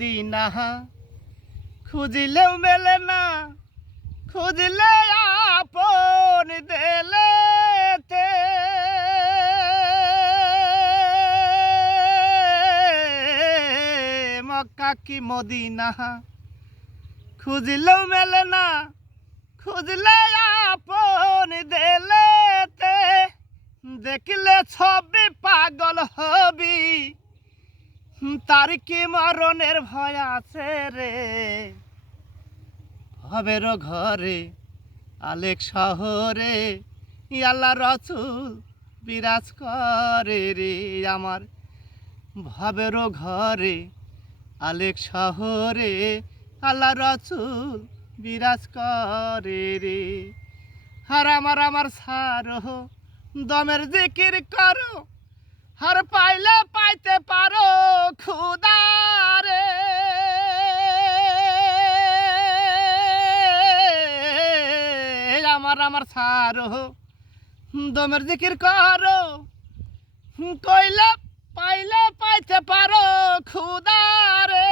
দিনা খুঁজিলেও মেলে না, খুঁজলে আপন দেলেতে মক্কা কি মদিনা খুঁজলেও মেলে না, খুঁজলে আপন দেলেতে দেখলে ছবি পাগল হবি, তার কি মরণের ভয় আছে রে। ভবের ঘরে আলেক শহরে আল্লাহ রসুল বিরাজ করে রে আমার। ভবের ঘরে আলেক শহরে আল্লাহ রসুল বিরাজ করে রে। আর আমার সারো দমের জিকির করো, আর পাইলে পাইতে পারো খুদারে। আমার সারো দমের জিকির করো, কইলে পাইলে পাইতে পারো খুদারে।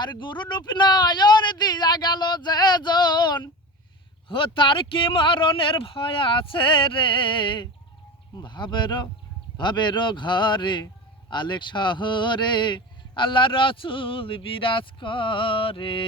আর গুরু রূপ নয়ন দিয়া গেল যেজন, ও তার কি মরণের ভয় আছে রে। ভাবের ঘরে আলেক শহরে আল্লাহ রসুল বিরাজ করে।